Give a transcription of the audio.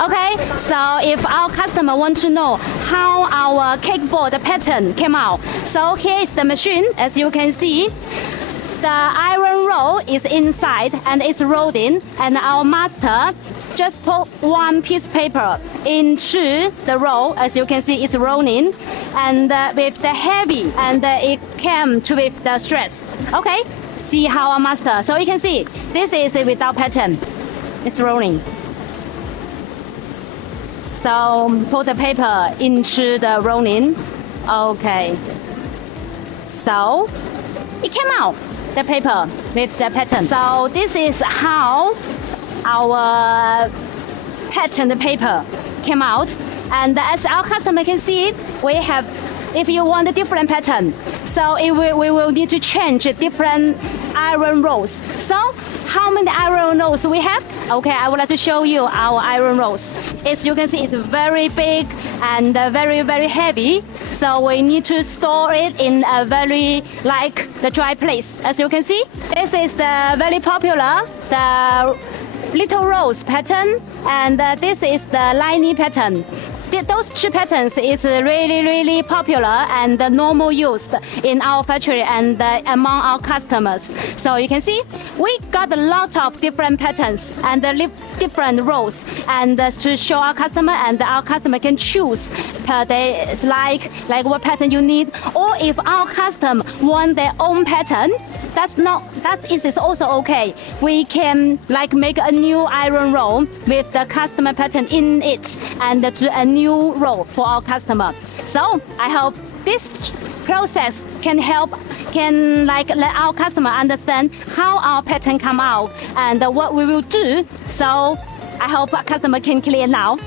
Okay, so if our customer wants to know how our cake board pattern came out, so here is the machine. As you can see, the iron roll is inside and it's rolled in, and our master just put one piece of paper into the roll. As you can see, it's rolling, and with the heavy, and it came to with the stress. Okay, see how our master. So you can see this is without pattern. It's rolling. So put the paper into the rolling. Okay. So it came out, the paper with the pattern. So this is how our pattern paper came out. And as our customer can see, we have, if you want a different pattern, so we will need to change different iron rolls. So how many iron rolls we have? Okay, I would like to show you our iron rolls. As you can see, it's very big and very, very heavy. So we need to store it in a very, like the dry place. As you can see, this is the very popular, the little rose pattern, and this is the lining pattern. Those two patterns is really, really popular and normal used in our factory and among our customers. So you can see we got a lot of different patterns and different rows, and to show our customer, and our customer can choose per day like what pattern you need. Or if our customer want their own pattern, that is also okay. We can like make a new iron roll with the customer pattern in it and do a new roll for our customer. So I hope this process can let our customer understand how our pattern come out and what we will do. So I hope our customer can clear now.